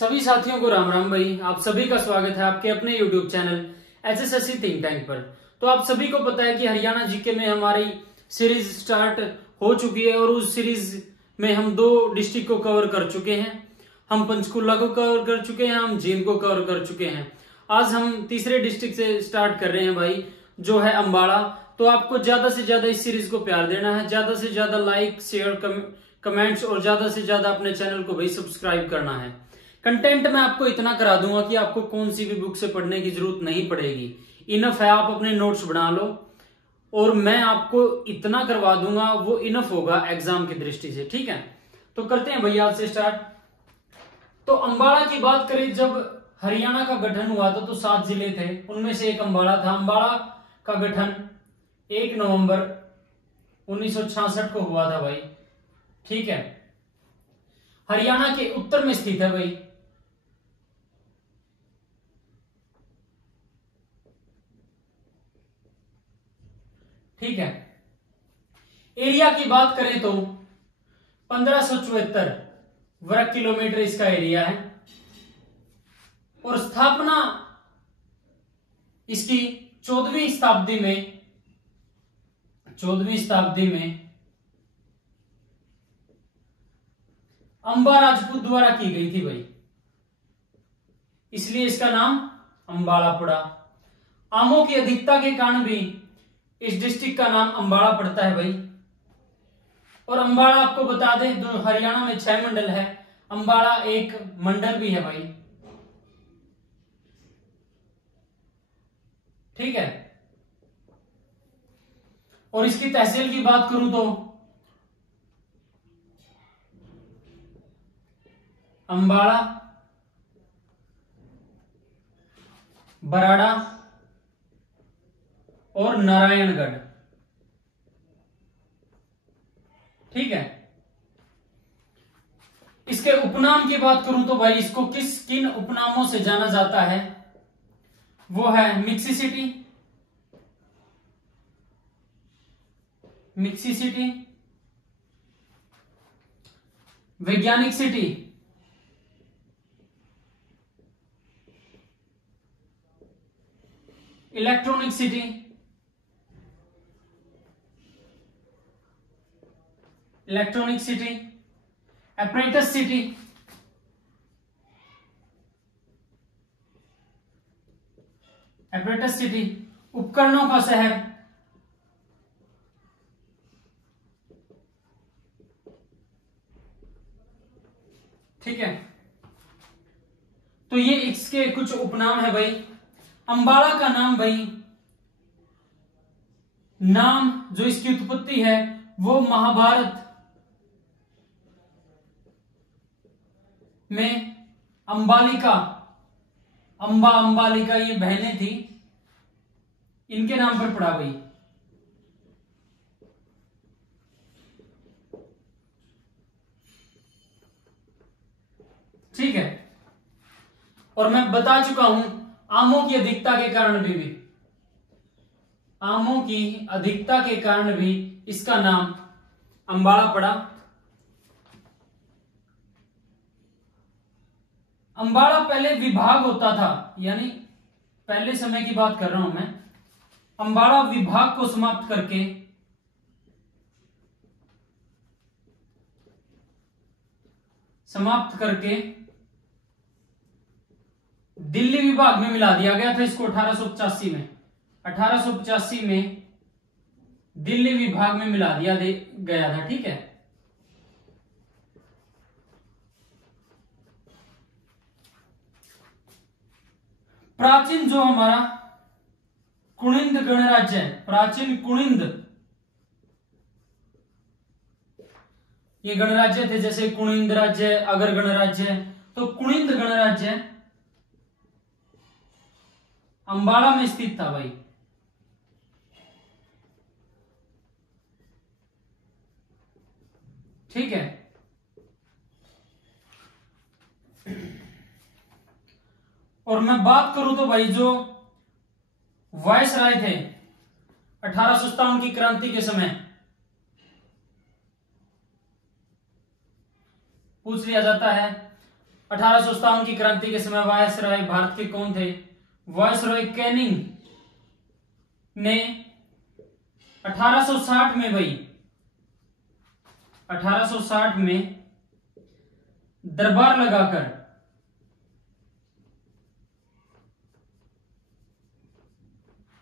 सभी साथियों को राम राम भाई। आप सभी का स्वागत है आपके अपने YouTube channel HSSC think tank पर। तो आप सभी को पता है कि हरियाणा जीके में हमारी सीरीज स्टार्ट हो चुकी है और उस सीरीज में हम 2 डिस्ट्रिक्ट को कवर कर चुके हैं। हम पंचकुला को कवर कर चुके हैं, हम जींद को कवर कर चुके हैं। आज हम तीसरे डिस्ट्रिक्ट से स्टार्ट कर रहे हैं भाई, जो है अम्बाड़ा। तो आपको ज्यादा से ज्यादा इस सीरीज को प्यार देना है, ज्यादा से ज्यादा लाइक शेयर कमेंट्स और ज्यादा से ज्यादा अपने चैनल को भाई सब्सक्राइब करना है। कंटेंट मैं आपको इतना करा दूंगा कि आपको कौन सी भी बुक से पढ़ने की जरूरत नहीं पड़ेगी। इनफ है, आप अपने नोट्स बना लो और मैं आपको इतना करवा दूंगा, वो इनफ होगा एग्जाम की दृष्टि से। ठीक है, तो करते हैं भैया आज से स्टार्ट। तो अम्बाड़ा की बात करें, जब हरियाणा का गठन हुआ था तो 7 जिले थे, उनमें से एक अम्बाड़ा था। अम्बाड़ा का गठन 1 नवंबर 1966 को हुआ था भाई। ठीक है, हरियाणा के उत्तर में स्थित है भाई। ठीक है, एरिया की बात करें तो 1574 वर्ग किलोमीटर इसका एरिया है और स्थापना इसकी 14वीं शताब्दी में अंबा राजपूत द्वारा की गई थी भाई, इसलिए इसका नाम अम्बाड़ा पड़ा। आमों की अधिकता के कारण भी इस डिस्ट्रिक्ट का नाम अम्बाड़ा पड़ता है भाई। और अम्बाड़ा आपको बता दें, जो हरियाणा में 6 मंडल है, अम्बाड़ा एक मंडल भी है भाई। ठीक है, और इसकी तहसील की बात करूं तो अम्बाड़ा, बराड़ा और नारायणगढ़। ठीक है, इसके उपनाम की बात करूं तो भाई इसको किन उपनामों से जाना जाता है, वो है मिक्सी सिटी, वैज्ञानिक city, electronic city, apparatus city, उपकरणों का शहर, ठीक है। तो ये इसके कुछ उपनाम है भाई। अम्बाड़ा का नाम भाई, नाम जो इसकी उत्पत्ति है वो महाभारत में अंबालिका ये बहनें थी, इनके नाम पर पड़ा भाई। ठीक है, और मैं बता चुका हूं आमों की अधिकता के कारण भी इसका नाम अम्बाड़ा पड़ा। अम्बाड़ा पहले विभाग होता था, यानी पहले समय की बात कर रहा हूं मैं। अम्बाड़ा विभाग को समाप्त करके दिल्ली विभाग में मिला दिया गया था इसको 1885 में दिल्ली विभाग में मिला दिया गया था। ठीक है, प्राचीन जो हमारा कुणिंद गणराज्य है, प्राचीन कुणिंद ये गणराज्य थे, जैसे कुणिंद राज्य, अगर गणराज्य, तो कुणिंद गणराज्य अम्बाड़ा में स्थित था भाई। ठीक है, और मैं बात करूं तो भाई जो वायसराय थे 1857 की क्रांति के समय, पूछ लिया जाता है 1857 की क्रांति के समय वायसराय भारत के कौन थे? वायसराय कैनिंग ने 1860 में भाई 1860 में दरबार लगाकर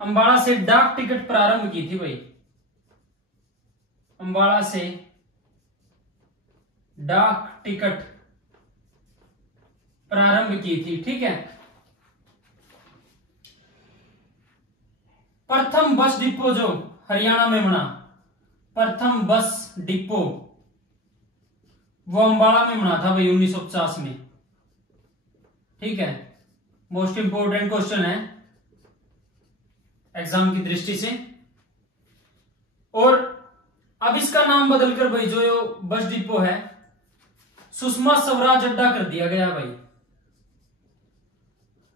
अंबाला से डाक टिकट प्रारंभ की थी भाई। अंबाला से डाक टिकट प्रारंभ की थी। ठीक है। प्रथम बस डिपो जो हरियाणा में बना, प्रथम बस डिपो वो अंबाला में बना था भाई 1950 में। ठीक है। मोस्ट इंपोर्टेंट क्वेश्चन है एग्जाम की दृष्टि से। और अब इसका नाम बदलकर भाई जो ये बस डिपो है सुषमा स्वराज अड्डा कर दिया गया भाई।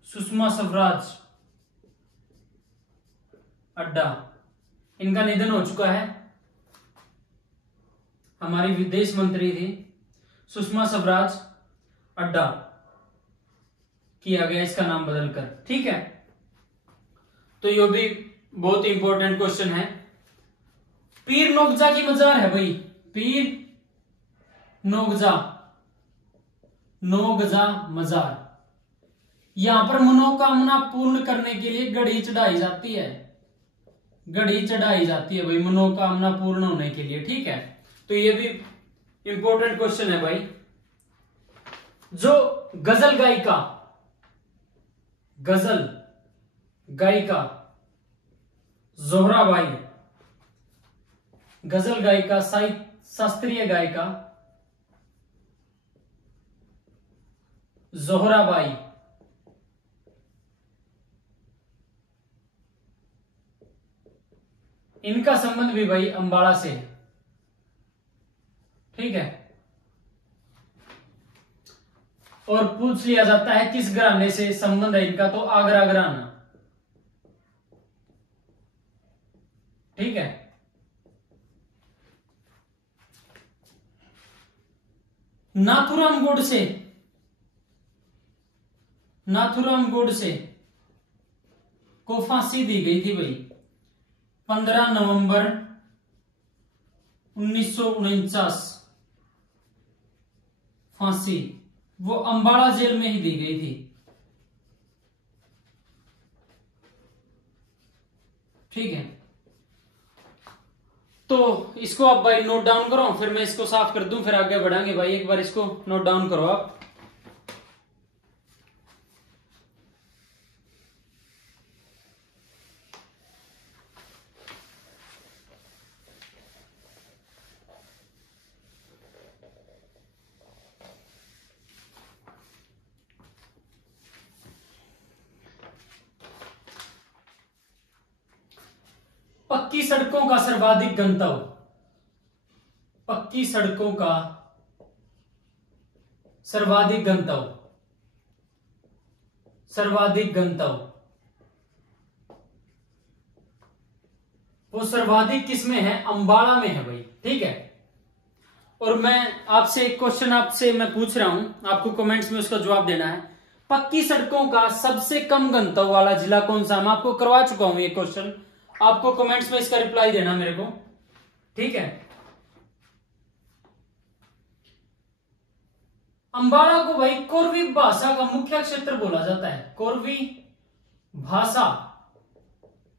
सुषमा स्वराज अड्डा, इनका निधन हो चुका है। हमारी विदेश मंत्री थी सुषमा स्वराज अड्डा, किया गया इसका नाम बदलकर। ठीक है। तो ये भी बहुत इंपॉर्टेंट क्वेश्चन है। पीर नोगजा की मजार है भाई, पीर नोगजा मजार। यहां पर मनोकामना पूर्ण करने के लिए घड़ी चढ़ाई जाती है, घड़ी चढ़ाई जाती है भाई मनोकामना पूर्ण होने के लिए। ठीक है। तो ये भी इंपॉर्टेंट क्वेश्चन है भाई। जो गजल गायिका जोहराबाई, गजल गायिका शास्त्रीय गायिका जोहराबाई, इनका संबंध भी भाई अंबाला से है। ठीक है। और पूछ लिया जाता है किस घराने से संबंध है इनका, तो आगरा घराना। ठीक है। नाथुराम गोडसे को फांसी दी गई थी भाई 15 नवंबर 1949। फांसी वो अंबाला जेल में ही दी गई थी। ठीक है। तो इसको आप भाई नोट डाउन करो, फिर मैं इसको साफ कर दूं, फिर आगे बढ़ाएंगे भाई। एक बार इसको नोट डाउन करो आप। पक्की सड़कों का सर्वाधिक गंतव्य, पक्की सड़कों का सर्वाधिक गंतव्य वो सर्वाधिक किसमें है? अंबाला में है भाई। ठीक है। और मैं आपसे एक क्वेश्चन आपसे मैं पूछ रहा हूं, आपको कमेंट्स में उसका जवाब देना है। पक्की सड़कों का सबसे कम गंतव्य वाला जिला कौन सा? मैं आपको करवा चुका हूं ये क्वेश्चन, आपको कमेंट्स में इसका रिप्लाई देना मेरे को। ठीक है। अंबाला को भाई कोरवी भाषा का मुख्य क्षेत्र बोला जाता है। कोरवी भाषा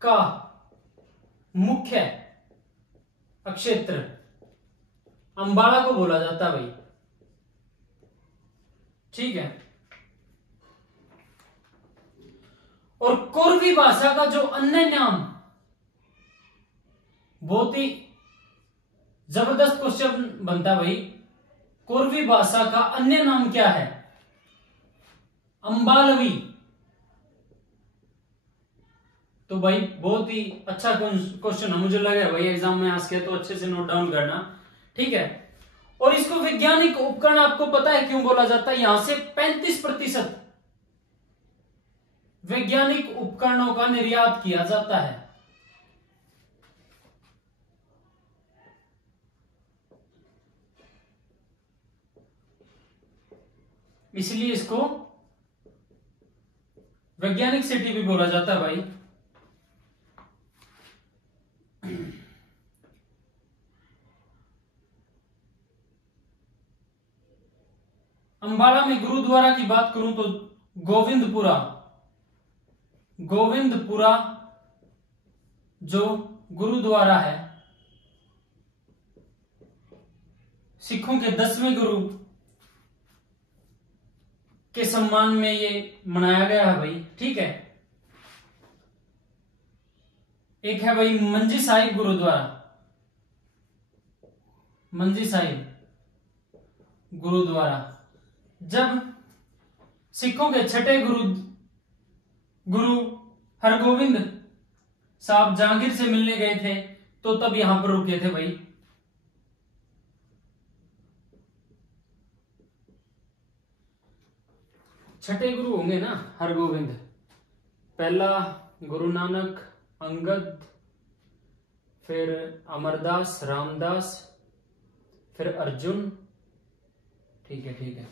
का मुख्य क्षेत्र अंबाला को बोला जाता है भाई। ठीक है। और कोरवी भाषा का जो अन्य नाम, बहुत ही जबरदस्त क्वेश्चन बनता भाई। कोरवी भाषा का अन्य नाम क्या है? अंबालवी। तो भाई बहुत ही अच्छा क्वेश्चन है, मुझे लगा भाई एग्जाम में आज के, तो अच्छे से नोट डाउन करना। ठीक है। और इसको वैज्ञानिक उपकरण आपको पता है क्यों बोला जाता है? यहां से 35% वैज्ञानिक उपकरणों का निर्यात किया जाता है। इसलिए इसको वैज्ञानिक सिटी भी बोला जाता है भाई। अंबाला में गुरुद्वारा की बात करूं तो गोविंदपुरा, गोविंदपुरा जो गुरुद्वारा है, सिखों के 10वें गुरु के सम्मान में ये मनाया गया है भाई। ठीक है, एक है भाई मंजी साहिब गुरुद्वारा, मंजी साहिब गुरुद्वारा। जब सिखों के छठे गुरु हरगोविंद साहब जहांगीर से मिलने गए थे तो तब यहां पर रुके थे भाई। छठे गुरु होंगे ना हरगोविंद, पहला गुरु नानक, अंगद, फिर अमरदास, रामदास, फिर अर्जुन। ठीक है ठीक है।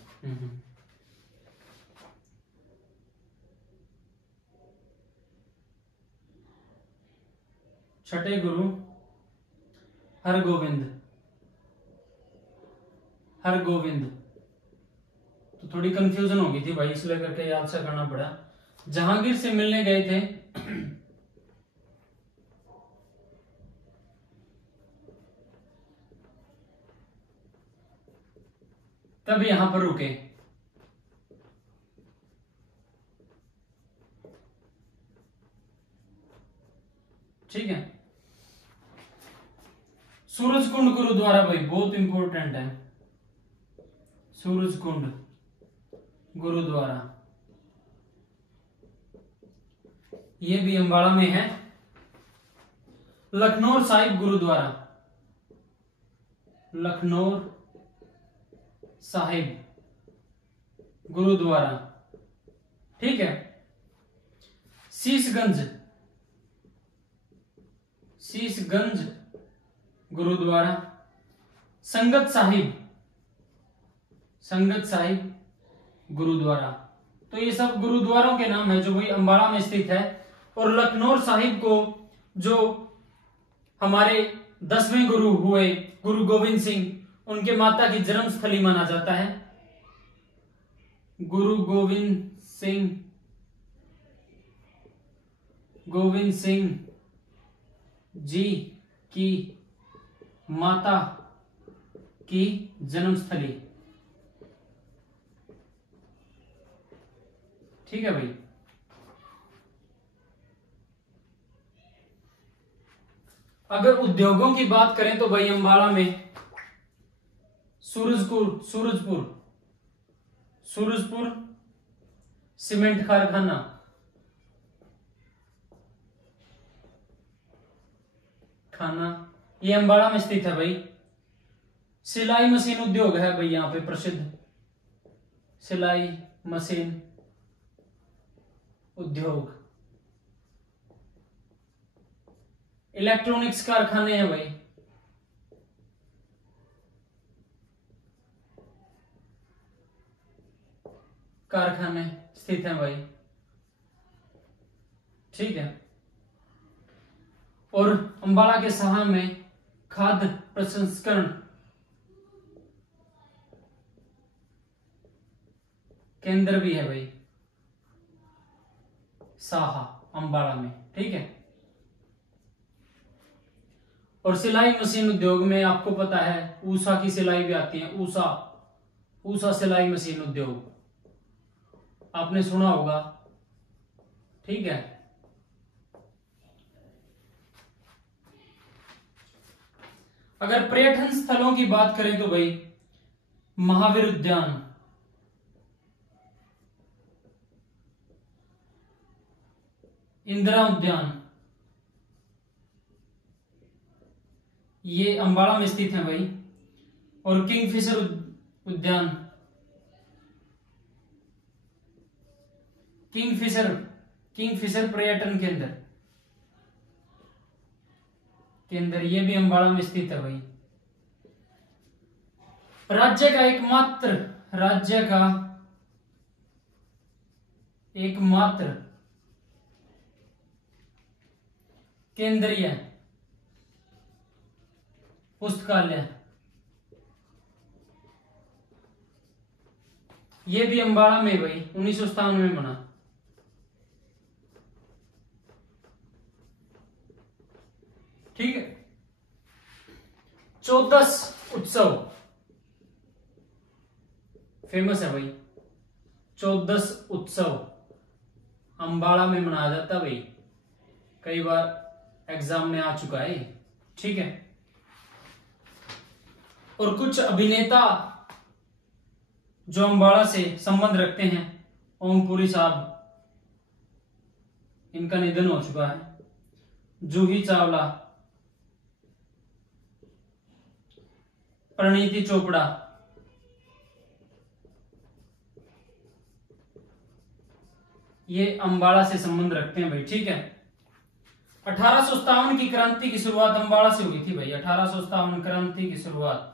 छठे गुरु हरगोविंद, हरगोविंद। तो थोड़ी कंफ्यूजन हो गई थी भाई, इसलिए करके याद से करना पड़ा। जहांगीर से मिलने गए थे तब यहां पर रुके। ठीक है। सूरजकुंड गुरुद्वारा भाई बहुत इंपॉर्टेंट है, सूरजकुंड गुरुद्वारा, ये भी अंबाला में है। लखनौर साहिब गुरुद्वारा, लखनौर साहिब गुरुद्वारा। ठीक है। शीशगंज, शीशगंज गुरुद्वारा। संगत साहिब, संगत साहिब गुरुद्वारा। तो ये सब गुरुद्वारों के नाम है जो वही अंबाला में स्थित है। और लखनौर साहिब को जो हमारे 10वें गुरु हुए गुरु गोविंद सिंह, उनके माता की जन्म स्थली माना जाता है। गुरु गोविंद सिंह, गोविंद सिंह जी की माता की जन्म स्थली। ठीक है भाई। अगर उद्योगों की बात करें तो भाई अंबाला में सूरजपुर सीमेंट कारखाना, ये अंबाला में स्थित है भाई। सिलाई मशीन उद्योग है भाई यहां पे प्रसिद्ध, सिलाई मशीन उद्योग। इलेक्ट्रॉनिक्स कारखाने हैं भाई, कारखाने स्थित हैं भाई। ठीक है। और अंबाला के साहा में खाद्य प्रसंस्करण केंद्र भी है भाई, साहा अंबाला में। ठीक है। और सिलाई मशीन उद्योग में आपको पता है ऊषा की सिलाई भी आती है, ऊषा सिलाई मशीन उद्योग आपने सुना होगा। ठीक है। अगर पर्यटन स्थलों की बात करें तो भाई महावीर उद्यान, इंदिरा उद्यान, ये अंबाला में स्थित है भाई। और किंगफिशर उद्यान, किंगफिशर पर्यटन केंद्र ये भी अंबाला में स्थित है भाई। राज्य का एकमात्र केंद्रीय पुस्तकालय, ये भी अंबाला में भाई 1957 में बना। ठीक है। 14 उत्सव फेमस है भाई। 14 उत्सव अंबाला में मनाया जाता है भाई, कई बार एग्जाम में आ चुका है। ठीक है। और कुछ अभिनेता जो अंबाला से संबंध रखते हैं, ओमपुरी साहब, इनका निधन हो चुका है। जूही चावला, परिणीति चोपड़ा, ये अंबाला से संबंध रखते हैं भाई। ठीक है। 1857 की क्रांति की शुरुआत अंबाला से हुई थी भाई। 1857 क्रांति की शुरुआत।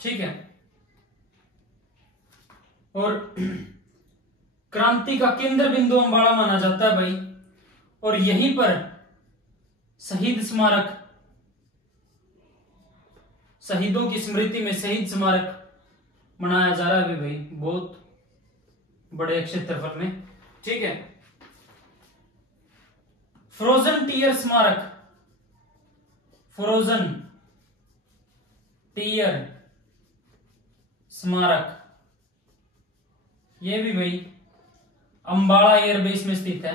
ठीक है। और क्रांति का केंद्र बिंदु अंबाला माना जाता है भाई, और यहीं पर शहीद स्मारक, शहीदों की स्मृति में शहीद स्मारक मनाया जा रहा है भाई, बहुत बड़े क्षेत्रफल में। ठीक है। फ्रोजन टीयर स्मारक, फ्रोजन टीयर स्मारक, ये भी भाई अंबाला एयरबेस में स्थित है।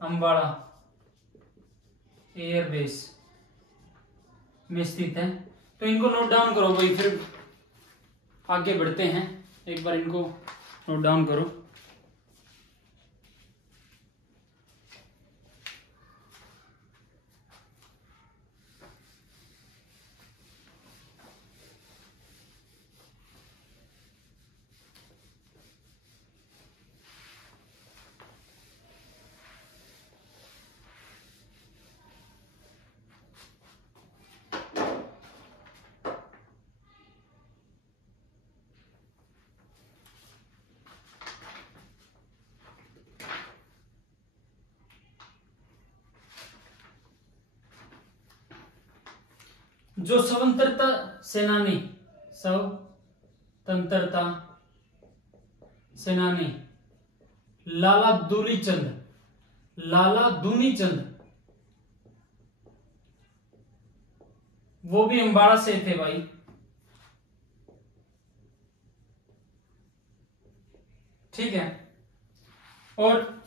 अंबाला एयरबेस में स्थित है। तो इनको नोट डाउन करो भाई, फिर आगे बढ़ते हैं। एक बार इनको नोट डाउन करो। जो स्वतंत्रता सेनानी, स्वतंत्रता सेनानी लाला दूनी चंद, वो भी अंबाला से थे भाई। ठीक है। और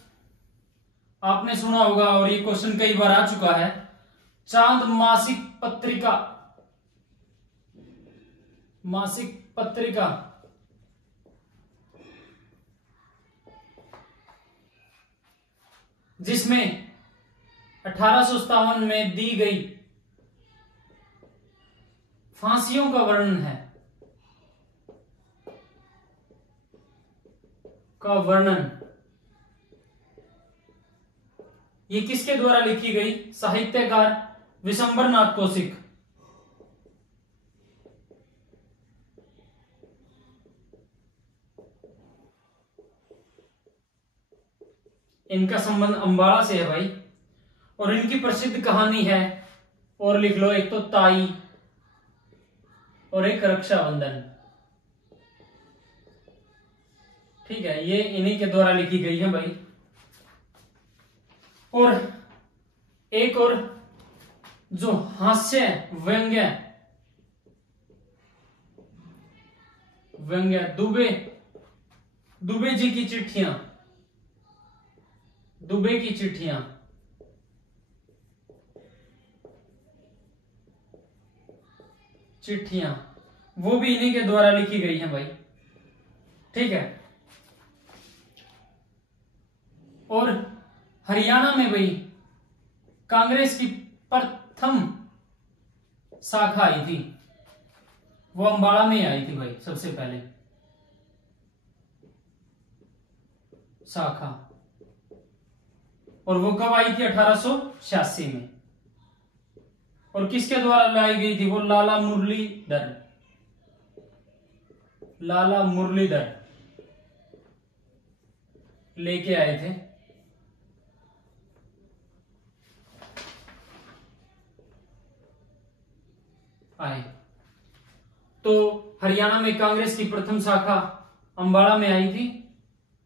आपने सुना होगा, और ये क्वेश्चन कई बार आ चुका है, चांद मासिक पत्रिका जिसमें 1857 में दी गई फांसियों का वर्णन है, ये किसके द्वारा लिखी गई? साहित्यकार विशंबरनाथ कौशिक। इनका संबंध अंबाला से है भाई। और इनकी प्रसिद्ध कहानी है, और लिख लो, एक तो ताई और एक रक्षाबंधन। ठीक है, ये इन्हीं के द्वारा लिखी गई है भाई। और एक और जो हास्य व्यंग्य दुबे जी की चिट्ठियां, दुबे की चिट्ठियां, वो भी इन्हीं के द्वारा लिखी गई हैं भाई। ठीक है। और हरियाणा में भाई कांग्रेस की प्रथम शाखा आई थी, वो अंबाला में आई थी भाई, सबसे पहले शाखा। और वो कब आई थी? 1886 में। और किसके द्वारा लाई गई थी? वो लाला मुरलीधर लेके आए थे। तो हरियाणा में कांग्रेस की प्रथम शाखा अंबाला में आई थी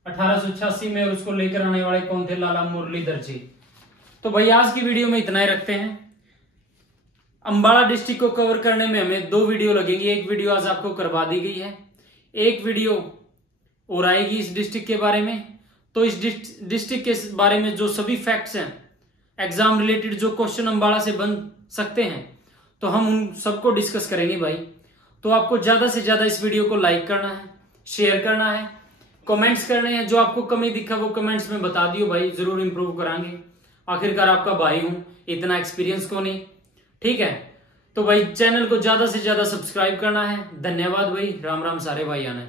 1886 में, और उसको लेकर आने वाले कौन थे? लाला मुरलीधर जी। तो भाई आज की वीडियो में इतना ही रखते हैं। अंबाला डिस्ट्रिक्ट को कवर करने में हमें 2 वीडियो लगेंगी। एक वीडियो आज आपको करवा दी गई है, एक वीडियो और आएगी इस डिस्ट्रिक्ट के बारे में। तो इस डिस्ट्रिक्ट के बारे में जो सभी फैक्ट्स हैं, एग्जाम रिलेटेड जो क्वेश्चन अंबाला से बन सकते हैं, तो हम उन सबको डिस्कस करेंगे भाई। तो आपको ज्यादा से ज्यादा इस वीडियो को लाइक करना है, शेयर करना है, कमेंट्स करने हैं। जो आपको कमी दिखा वो कमेंट्स में बता दियो भाई, जरूर इंप्रूव कराएंगे। आखिरकार आपका भाई हूं, इतना एक्सपीरियंस को नहीं, ठीक है। तो भाई चैनल को ज्यादा से ज्यादा सब्सक्राइब करना है। धन्यवाद भाई, राम राम सारे भाई आने।